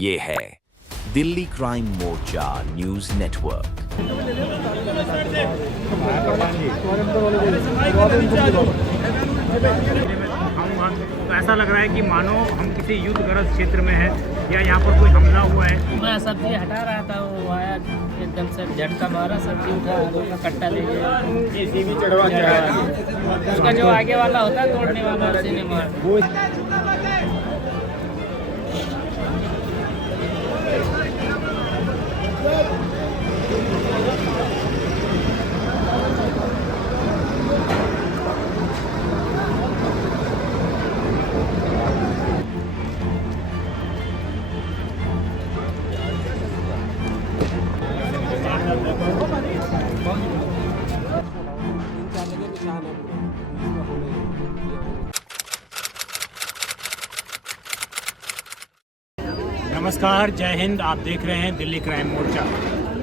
ये है दिल्ली क्राइम मोर्चा news network. तो ऐसा लग रहा है कि मानो हम किसी युद्धग्रस्त क्षेत्र में हैं या यहाँ पर कोई हमला हुआ है। मैं सब्जी हटा रहा था, वो आया एकदम से झटका मारा, सब्जी उठा आलू का कट्टा ले गया। चढ़वा के उसका जो आगे वाला होता है तोड़ने वाला, उसे नहीं मार। नमस्कार, जय हिंद। आप देख रहे हैं दिल्ली क्राइम मोर्चा।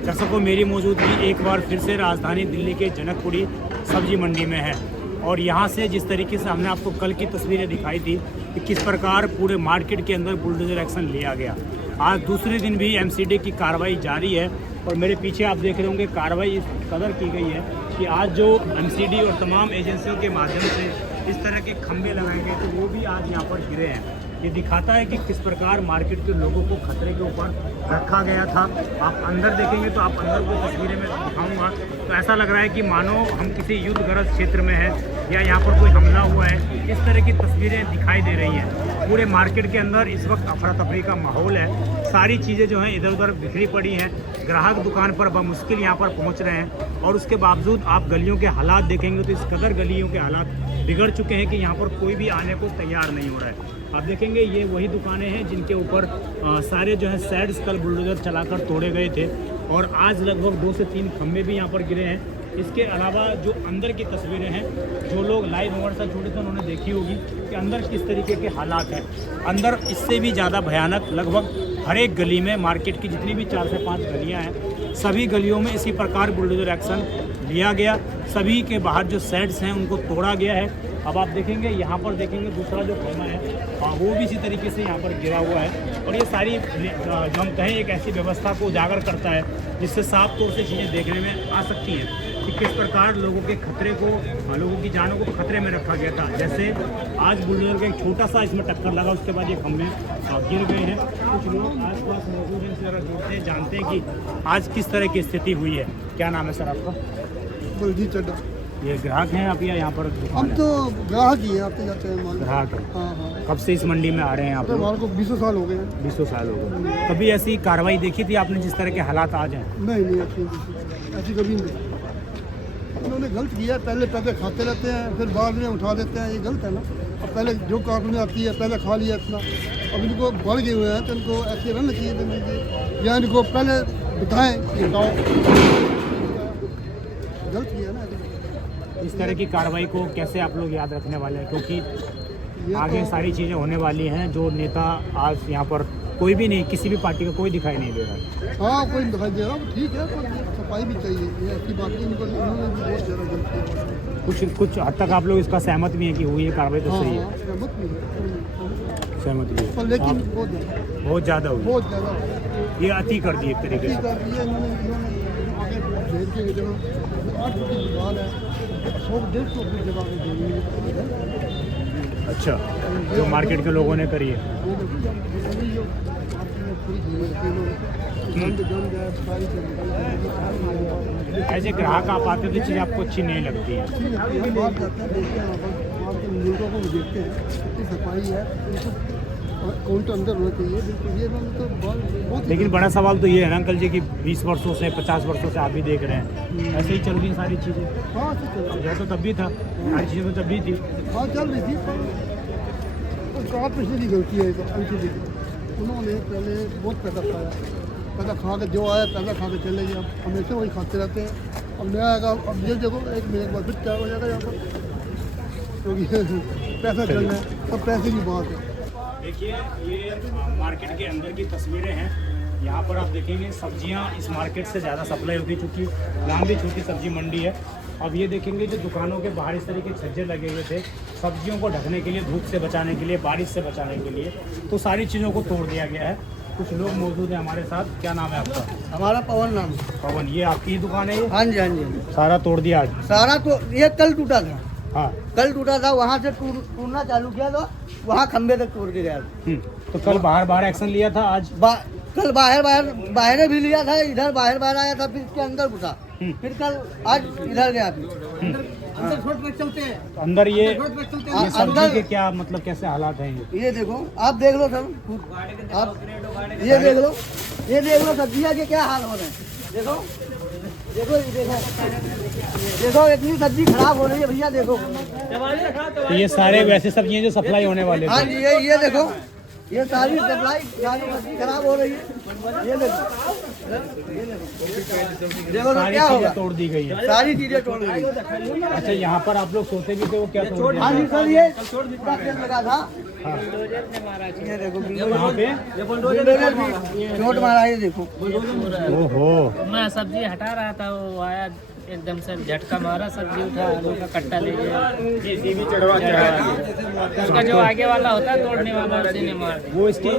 दर्शकों, मेरी मौजूदगी एक बार फिर से राजधानी दिल्ली के जनकपुरी सब्जी मंडी में है और यहाँ से जिस तरीके से हमने आपको कल की तस्वीरें दिखाई थी कि किस प्रकार पूरे मार्केट के अंदर बुलडोजर एक्शन लिया गया, आज दूसरे दिन भी एमसीडी की कार्रवाई जारी है। और मेरे पीछे आप देख रहे होंगे कार्रवाई इस कदर की गई है कि आज जो एमसीडी और तमाम एजेंसियों के माध्यम से इस तरह के खंभे लगाए गए थे वो भी आज यहाँ पर गिरे हैं। ये दिखाता है कि किस प्रकार मार्केट के लोगों को खतरे के ऊपर रखा गया था। आप अंदर देखेंगे तो आप अंदर को तस्वीरें में दिखाऊंगा तो ऐसा लग रहा है कि मानो हम किसी युद्धग्रस्त क्षेत्र में हैं या यहाँ पर कोई हमला हुआ है। इस तरह की तस्वीरें दिखाई दे रही हैं। पूरे मार्केट के अंदर इस वक्त अफरा तफरी का माहौल है। सारी चीज़ें जो हैं इधर उधर बिखरी पड़ी हैं। ग्राहक दुकान पर बमुश्किल यहाँ पर पहुँच रहे हैं और उसके बावजूद आप गलियों के हालात देखेंगे तो इस कदर गलियों के हालात बिगड़ चुके हैं कि यहाँ पर कोई भी आने को तैयार नहीं हो रहा है। आप देखेंगे ये वही दुकानें हैं जिनके ऊपर सारे जो है सैड स्कल बुलडोजर चलाकर तोड़े गए थे और आज लगभग 2 से 3 खंभे भी यहाँ पर गिरे हैं। इसके अलावा जो अंदर की तस्वीरें हैं, जो लोग लाइव हमारे साथ जुड़े थे उन्होंने देखी होगी कि अंदर किस तरीके के हालात हैं। अंदर इससे भी ज़्यादा भयानक, लगभग हर एक गली में, मार्केट की जितनी भी 4 से 5 गलियाँ हैं, सभी गलियों में इसी प्रकार बुलडोजर एक्शन लिया गया। सभी के बाहर जो सेड्स हैं उनको तोड़ा गया है। अब आप देखेंगे यहाँ पर देखेंगे दूसरा जो खंभा है वो भी इसी तरीके से यहाँ पर गिरा हुआ है। और ये सारी जो हम कहें एक ऐसी व्यवस्था को उजागर करता है जिससे साफ तौर से चीज़ें देखने में आ सकती हैं कि किस प्रकार लोगों के खतरे को, लोगों की जानों को खतरे में रखा गया था। जैसे आज बुलडोजर का एक छोटा सा इसमें टक्कर लगा, उसके बाद ये खंभे गिर गए हैं। कुछ लोग आस पास मौजूद हैं, जरा जुड़ते हैं, जानते हैं कि आज किस तरह की स्थिति हुई है। क्या नाम है सर आपका? बलजीत चड्डा। ये ग्राहक हैं आप या यहाँ पर दुकान हम है? तो ग्राहक ही हैं, आते जाते हैं माल। ग्राहक है। हाँ हाँ, कब से इस मंडी में आ रहे हैं आप तो लोग? हमारे को 20 साल हो गए हैं। 20 साल हो गए। कभी ऐसी कार्रवाई देखी थी आपने जिस तरह के हालात आज हैं? नहीं ऐसी कभी नहीं। उन्होंने गलत किया, पहले पैसे खाते रहते हैं फिर बाद में उठा देते हैं, ये गलत है ना। अब पहले जो कार्टून आती है पहले खा लिया इतना, अब इनको बढ़ गए हुए हैं तो इनको ऐसे रहना चाहिए थे या इनको पहले बताएं कि गलत किया ना। इस तरह की कार्रवाई को कैसे आप लोग याद रखने वाले हैं, क्योंकि आगे सारी चीज़ें होने वाली हैं। जो नेता आज यहाँ पर कोई भी नहीं, किसी भी पार्टी का कोई दिखाई नहीं दे रहा। हाँ, कोई दिखाई दे रहा, ठीक है, पर सफाई भी चाहिए, ये ऐसी बात नहीं। इन्होंने भी बहुत ज़्यादा गलती किया। कुछ हद तक आप लोग इसका सहमत भी हैं कि हुई है कार्रवाई तो सही है? सहमत भी है, सहमत भी है, पर लेकिन बहुत ज़्यादा हुई, बहुत ज़्यादा ये अति कर दी एक तरीके से। आगे भेज के जगह 8 फुट की दीवार है, 100-150 फुट जगह में देनी है। अच्छा, जो मार्केट के लोगों ने करी है। ऐसे ग्राहक आप आते तो चीज़ आपको अच्छी नहीं लगती है? हम बाहर जाते हैं, देखते हैं, वहाँ के लोगों को देखते हैं कितनी सफाई है, काउंटर अंदर होना चाहिए बिल्कुल। ये तो बहुत। लेकिन बड़ा सवाल तो ये है ना अंकल जी कि 20 वर्षों से 50 वर्षों से आप भी देख रहे हैं ऐसे ही चल रही सारी चीज़ें। हाँ, चल तो तब भी था, सारी चीज़ें तो तब भी थी। हाँ, चल रही थी, पर कॉर्पोरेशन की गलती है। उन्होंने पहले बहुत पैसा खाया, पैसा खा के जो आया पैसा खा के चले गए। अब हमेशा वही खाते रहते हैं। अब नया आएगा, अब ये देखो 1 महीने के बाद फिर क्या हो जाएगा यहाँ पर, क्योंकि पैसा चल रहा है, सब पैसे की बात है। देखिए, ये मार्केट के अंदर की तस्वीरें हैं। यहाँ पर आप देखेंगे सब्जियाँ इस मार्केट से ज़्यादा सप्लाई होती चुकी, लंबी छोटी सब्जी मंडी है। अब ये देखेंगे जो दुकानों के बाहर इस तरीके के छज्जे लगे हुए थे सब्जियों को ढकने के लिए, धूप से बचाने के लिए, बारिश से बचाने के लिए, तो सारी चीज़ों को तोड़ दिया गया है। कुछ लोग मौजूद हैं हमारे साथ। क्या नाम है आपका? हमारा पवन नाम है। पवन, ये आपकी ही दुकान है ये? हाँ जी, हाँ जी। सारा तोड़ दिया आज? सारा तो ये कल टूटा था। हाँ। कल टूटा था, वहाँ से टूटना चालू किया तो वहाँ खंबे तक तोड़ के गया। तो कल बाहर एक्शन लिया था, आज कल बाहर भी लिया था, इधर बाहर आया था, फिर इसके अंदर घुसा, फिर कल आज इधर गया। अंदर चलते हैं, अंदर ये सब्जी के क्या मतलब कैसे हालात हैं ये देखो, आप देख लो सब, आप ये देख लो सब्जियाँ के क्या हाल हो रहे हैं। देखो देखो देखो इतनी सब्जी खराब हो रही है भैया, देखो। तो ये सारे वैसे सब्जियां जो सप्लाई होने वाले हाँ जी, ये देखो, ये सारी सब्जी खराब हो रही है। ये देखो देखो सारी क्या होगा, चीजें तोड़ दी गई है। सारी चीजें तोड़ दी गई। अच्छा, यहाँ पर आप लोग सोते भी थे, वो क्या तोड़ दिया? हाँ जी सर, ये पूरा तेल लगा था। ये देखो यहाँ पे चोट मारा है, ये देखो। ओहो। मैं सब्जी हटा रहा था, वो आया एकदम से झटका मारा, सब्जी उठा, आलू का कट्टा ले गया। उसका जो आगे वाला होता है तोड़ने वाला, उसी ने मार दिया। वो इसके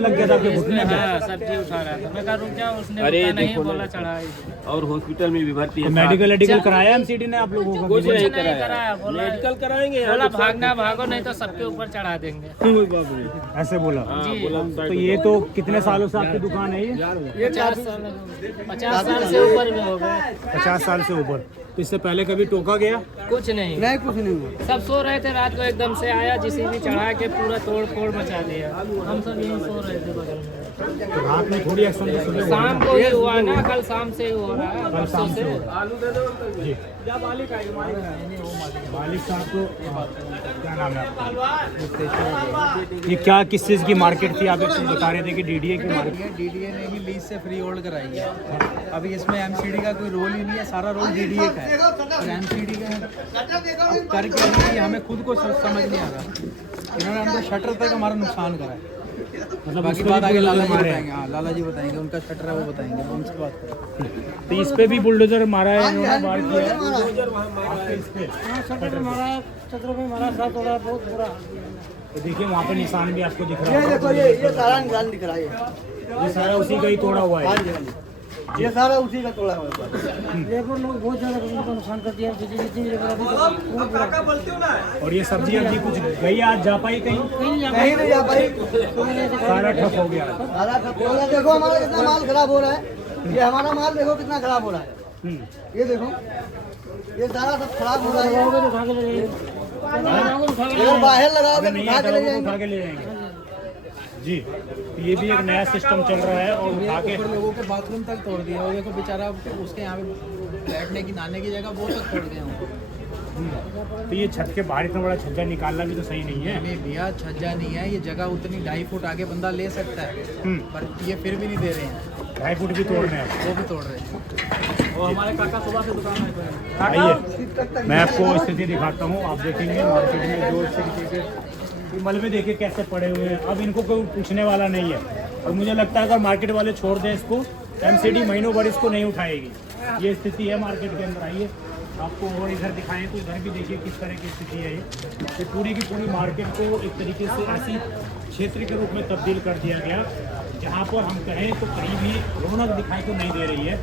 लग गया था आपके घुटने में? हाँ, सब्जी उठा रहा था, मैं कहा रुक जाओ, उसने रुका नहीं, बोला चढ़ा। और हॉस्पिटल में भी भर्ती है। मेडिकल कराया एमसीडी ने आप लोगों को? कुछ नहीं कराया, बोला मेडिकल कराएंगे, बोला भागना भागो, नहीं तो सबके ऊपर चढ़ा देंगे, ऐसे बोला। तो ये तो कितने सालों से आपकी दुकान है ये? 50 साल से ऊपर में हो गए। 50 साल से ऊपर। तो इससे पहले कभी टोका गया? कुछ नहीं, कुछ नहीं हुआ। सब सो रहे थे, रात को एकदम से आया, जिसे भी चढ़ा के पूरा तोड़ फोड़ मचा दिया। हम सब यहीं सो रहे थे बगल में। तो रात में थोड़ी एक्शन तो सुबह शाम को ही हुआ ना, कल शाम से ही हो रहा है, कल शाम से से। जी। मालिक साहब को क्या नाम है आपका? ये क्या किस चीज़ की मार्केट थी? आप एक बता रहे थे कि डीडीए की मार्केट। डीडीए ने ही लीज से फ्री होल्ड कराई है। अभी इसमें एमसीडी का कोई रोल ही नहीं है, सारा रोल डीडीए का है। और एमसीडी का करके नहीं, हमें खुद को समझ नहीं आ रहा। इन्होंने हमको शटर तक हमारा नुकसान करा है। मतलब बाकी बात आगे लाला जी बताएंगे। हाँ, लाला जी बताएंगे, उनका शटर है वो बताएंगे, हम उनसे बात करें। तो इस पे भी बुलडोजर मारा है इन्होंने, बार किया है। शटर मारा, शटर में मारा, साथ हो रहा है, बहुत बुरा। तो देखिए वहाँ पे निशान भी आपको दिख रहा ये है। देखो, ये सारा निशान दिख रहा है, ये सारा उसी का ही तोड़ा हुआ हाँ है। जी, हाँ जी। ये सारा उसी का तोड़ा हुआ है। लेबर लोग बहुत ज़्यादा नुकसान कर दिया। और ये सब्जी अभी कुछ गई आज जा पाई कहीं? कहीं नहीं जा पाई, सारा ठप हो गया। सारा खत्म हो गया। देखो हमारा कितना माल खराब हो रहा है, ये हमारा माल देखो कितना खराब हो रहा है। ये देखो, ये सारा सब खराब हो रहा है। अगर बाहर लगाओगे तो उठा के ले जाएंगे। उठा के ले जाएंगे जी। तो ये भी एक नया सिस्टम चल रहा है। और उठा के लोगों के बाथरूम तक तोड़ दिया। वो देखो बेचारा, उसके यहाँ पे बैठने की नहाने की जगह वो तक तोड़ दिया उनको। तो ये छत के बाहर इतना बड़ा छज्जा निकालना भी तो सही नहीं है। नहीं भैया, छज्जा नहीं है, ये जगह उतनी 2.5 फुट आगे बंदा ले सकता है, पर ये फिर भी नहीं दे रहे हैं। 2.5 फुट भी तोड़ने हैं, वो भी तोड़ रहे हैं। और हमारे काका सुबह से दुकान है। आइए मैं आपको स्थिति दिखाता हूँ। आप देखेंगे मार्केट में जो तरीके के मलबे देखे कैसे पड़े हुए हैं। अब इनको कोई पूछने वाला नहीं है। और मुझे लगता है अगर मार्केट वाले छोड़ दें इसको, एमसीडी महीनों भर इसको नहीं उठाएगी। ये स्थिति है मार्केट के अंदर। आइए आपको और इधर दिखाएं तो इधर भी देखिए किस तरह की स्थिति है। ये पूरी की पूरी मार्केट को एक तरीके से ऐसी क्षेत्र के रूप में तब्दील कर दिया गया जहाँ पर हम कहें तो कहीं भी रौनक दिखाई तो नहीं दे रही है।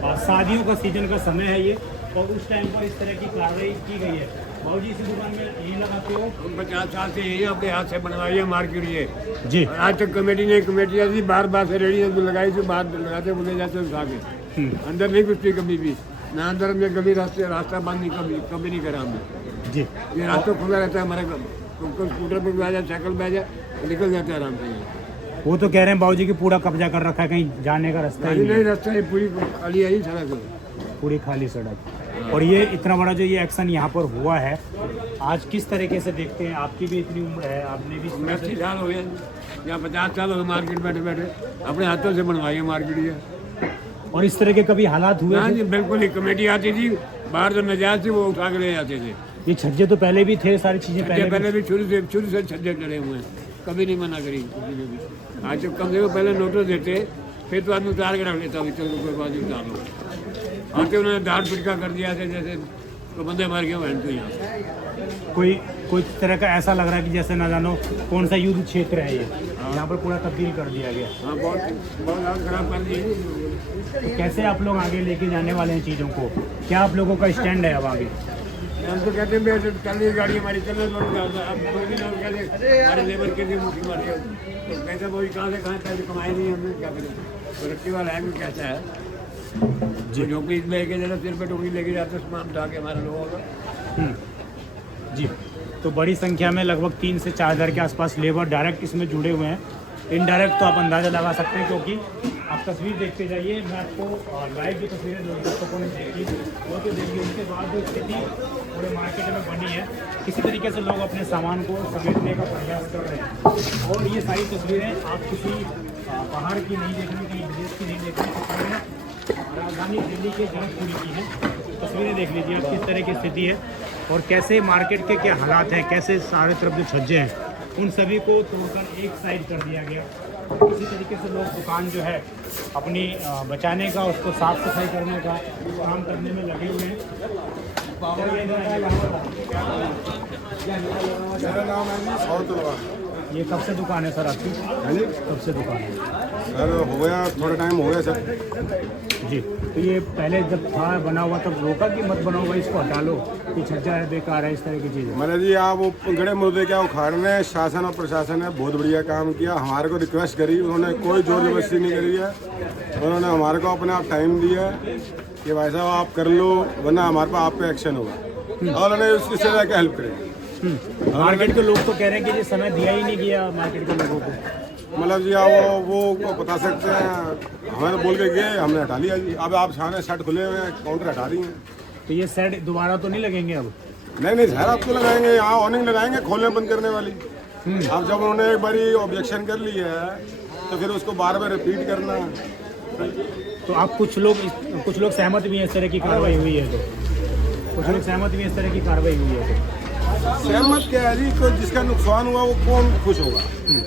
और शादियों का सीजन का समय है ये, और उस टाइम पर इस तरह की कार्रवाई की गई है। भाजी इसी दुकान में यही लगाते हो? 50 साल से यही अपने हाथ से बनवाई है मार्केट ये जी। आज तक कमेटी ऐसी बार से रेडी लगाई थी, बाहर लगाते बोले जाते उठा के अंदर नहीं घुसती कभी भी ना। अंदर में कभी रास्ता बंद नहीं कभी नहीं करा हमने जी। ये रास्ता खुला रहता है हमारे, स्कूटर पर भी आ जाए, साइकिल पे आ जाए, निकल जाते हैं आराम से। वो तो कह रहे हैं बाबूजी की पूरा कब्जा कर रखा है, कहीं जाने का रास्ता ही नहीं, रास्ता है पूरी खाली है ही सड़क, पूरी खाली सड़क। और ये इतना बड़ा जो ये एक्शन यहाँ पर हुआ है, आज किस तरीके से देखते हैं? आपकी भी इतनी उम्र है, आपने भी 80 साल हो गए या 50 साल हो गए मार्केट बैठे बैठे, अपने हाथों से बनवाई है मार्केट ये। और इस तरह के कभी हालात हुए? हाँ जी बिल्कुल ही। कमेटी आती थी, बाहर जो नजायज थे वो उठा के ले जाते थे। ये छज्जे तो पहले भी थे, सारी चीजें पहले भी शुरू से छज्जे चढ़े हुए हैं, कभी नहीं मना करी किसी ने भी। आज जब कम से कम पहले नोटिस देते, फिर तो आदमी उतार के रख लेता, चलो कोई बात नहीं उतार लो। आते उन्होंने डांट पिटका कर दिया था, जैसे तो बंदे मार गए बहन को यहाँ। कोई तरह का ऐसा लग रहा है कि जैसे ना जानो कौन सा युद्ध क्षेत्र है ये, यहाँ पर पूरा तब्दील कर दिया गया। हाँ, बहुत हालत खराब कर दी। तो कैसे आप लोग आगे लेके जाने वाले हैं चीज़ों को, क्या आप लोगों का स्टैंड है अब आगे? हम तो कहते हैं भैया चल रही गाड़ी हमारी चल रही, अब 2 दिन और कहते हमारे लेबर के लिए मुक्ति मारी है, तो पैसा वही कहाँ से कहाँ पैसे कमाए नहीं हमने, क्या करें। तो रट्टी वाला है कि कैसा है जी, झोंपड़ी लेके जाना, सिर पे टोकरी लेके जाते सामान उठा के हमारे लोगों का। जी, तो बड़ी संख्या में लगभग 3 से 4 हज़ार के आसपास लेबर डायरेक्ट इसमें जुड़े हुए हैं। इनडायरेक्ट तो आप अंदाज़ा लगा सकते हैं, क्योंकि आप तस्वीर देखते जाइए, मैं आपको लाइव जो तस्वीरें दर्शकों ने देखी वो तो देखिए, उसके बाद जो स्थिति पूरे मार्केट में बनी है, किसी तरीके से लोग अपने सामान को समेटने का प्रयास कर रहे हैं। और ये सारी तस्वीरें आप किसी बाहर की नहीं देखनी, कहीं विदेश की नहीं देखनी, तस्वीरें राजधानी दिल्ली के जनकपुरी की है। तस्वीरें देख लीजिए आप किस तरह की स्थिति है और कैसे मार्केट के क्या हालात हैं, कैसे सारे तरफ जो छज्जे हैं उन सभी को तोड़कर एक साइड कर दिया गया। इसी तरीके से लोग दुकान जो है अपनी बचाने का, उसको साफ सफाई करने का काम करने में लगे हुए हैं। मेरा नाम है सौरतुल्ला। ये कब से दुकान है सर आपकी? हाँ जी, कब से दुकान है सर? हो गया थोड़ा टाइम हो गया सर जी। तो ये पहले जब था बना हुआ तब रोका कि मत बनाओ भाई, इसको हटा लो, ये छज्जा है, बेकार है, इस तरह की चीज़ें? मैंने जी आप वो गड़े मुर्दे क्या उखाड़ने, शासन और प्रशासन ने बहुत बढ़िया काम किया। हमारे को रिक्वेस्ट करी, उन्होंने कोई जोर जबरदस्ती नहीं करी है। उन्होंने हमारे को अपने आप टाइम दिया कि भाई साहब आप कर लो, वरना हमारे पास आप पे एक्शन होगा, और उन्होंने उसकी तरह का हेल्प करें। मार्केट के लोग तो कह रहे हैं कि ये समय दिया ही नहीं गया मार्केट के लोगों को। मतलब जी आप वो बता सकते हैं, हमें तो बोल के गए, हमने हटा लिया जी। अब आप सामने सेट खुले हुए हैं, काउंटर हटा रही हैं। तो ये सेट दोबारा तो नहीं लगेंगे अब? नहीं सर, आप तो लगाएंगे, यहाँ ऑर्निंग लगाएंगे खोलने बंद करने वाली। अब जब उन्होंने एक बारी ऑब्जेक्शन कर ली है तो फिर उसको बार बार रिपीट करना। तो आप कुछ लोग सहमत भी हैं इस तरह की कार्रवाई हुई है? तो कुछ लोग सहमत भी हैं इस तरह की कार्रवाई हुई है? तो सहमत क्या है जी, कोई जिसका नुकसान हुआ वो कौन खुश होगा?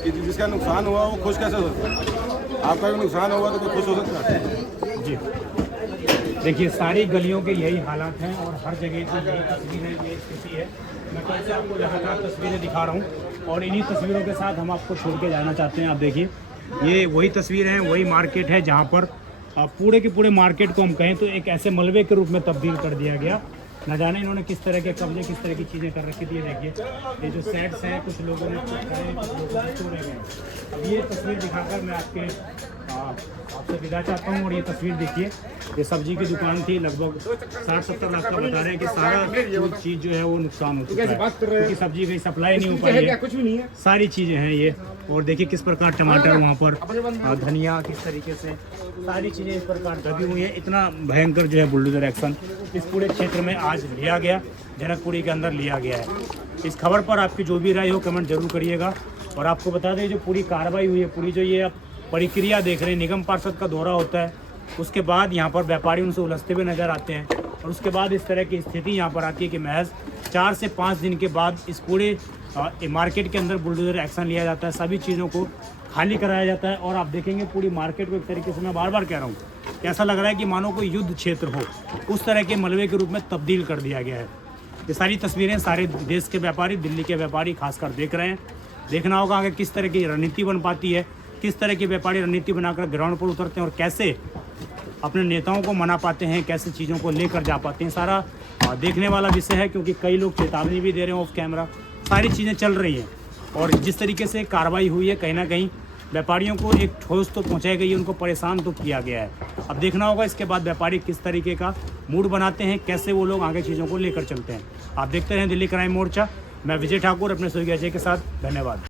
कि जिसका नुकसान हुआ वो खुश कैसे हो सकता है? आपका भी नुकसान होगा तो कोई खुश हो सकता है? जी, देखिए सारी गलियों के यही हालात हैं और हर जगह की यही तस्वीर है, ये स्थिति है। मैं कल से आपको लगातार तस्वीरें दिखा रहा हूँ और इन्हीं तस्वीरों के साथ हम आपको छोड़ के जाना चाहते हैं। आप देखिए, ये वही तस्वीर है, वही मार्केट है जहाँ पर पूरे के पूरे मार्केट को हम कहें तो एक ऐसे मलबे के रूप में तब्दील कर दिया गया। न जाने इन्होंने किस तरह के कब्जे, किस तरह की चीज़ें कर रखी थी। देखिए ये जो सेट्स हैं, कुछ लोगों ने कुछ लोगों ने तोड़े गए। अब ये तस्वीर दिखाकर मैं आपसे विदा चाहता हूँ। और ये तस्वीर देखिए, ये सब्जी की दुकान थी, लगभग 60-70 लाख का बता रहे हैं कि सारा चीज़ जो है वो नुकसान हो चुका है, क्योंकि सब्जी की सप्लाई नहीं हो पाई है, कुछ भी नहीं है, सारी चीज़ें हैं ये। और देखिए किस प्रकार टमाटर वहाँ पर, धनिया किस तरीके से, सारी चीज़ें इस प्रकार दबी हुई हैं। इतना भयंकर जो है बुलडोजर एक्शन इस पूरे क्षेत्र में आज लिया गया, जनकपुरी के अंदर लिया गया है। इस खबर पर आपकी जो भी राय हो कमेंट जरूर करिएगा। और आपको बता दें जो पूरी कार्रवाई हुई है, पूरी जो ये आप प्रक्रिया देख रहे हैं, निगम पार्षद का दौरा होता है, उसके बाद यहाँ पर व्यापारी उनसे उलझते हुए नजर आते हैं और उसके बाद इस तरह की स्थिति यहाँ पर आती है कि महज 4 से 5 दिन के बाद इस पूरे मार्केट के अंदर बुलडोजर एक्शन लिया जाता है, सभी चीज़ों को खाली कराया जाता है। और आप देखेंगे पूरी मार्केट को एक तरीके से, मैं बार बार कह रहा हूँ, ऐसा लग रहा है कि मानो कोई युद्ध क्षेत्र हो, उस तरह के मलबे के रूप में तब्दील कर दिया गया है। ये सारी तस्वीरें सारे देश के व्यापारी, दिल्ली के व्यापारी खासकर देख रहे हैं। देखना होगा कि किस तरह की रणनीति बन पाती है, किस तरह के व्यापारी रणनीति बनाकर ग्राउंड पर उतरते हैं और कैसे अपने नेताओं को मना पाते हैं, कैसे चीज़ों को लेकर जा पाते हैं। सारा देखने वाला विषय है, क्योंकि कई लोग चेतावनी भी दे रहे हैं ऑफ कैमरा, सारी चीज़ें चल रही हैं। और जिस तरीके से कार्रवाई हुई है, कहीं ना कहीं व्यापारियों को एक ठोस तो पहुंचाई गई है, उनको परेशान तो किया गया है। अब देखना होगा इसके बाद व्यापारी किस तरीके का मूड बनाते हैं, कैसे वो लोग आगे चीज़ों को लेकर चलते हैं। आप देखते रहें दिल्ली क्राइम मोर्चा। मैं विजय ठाकुर अपने सहयोगी अजय के साथ। धन्यवाद।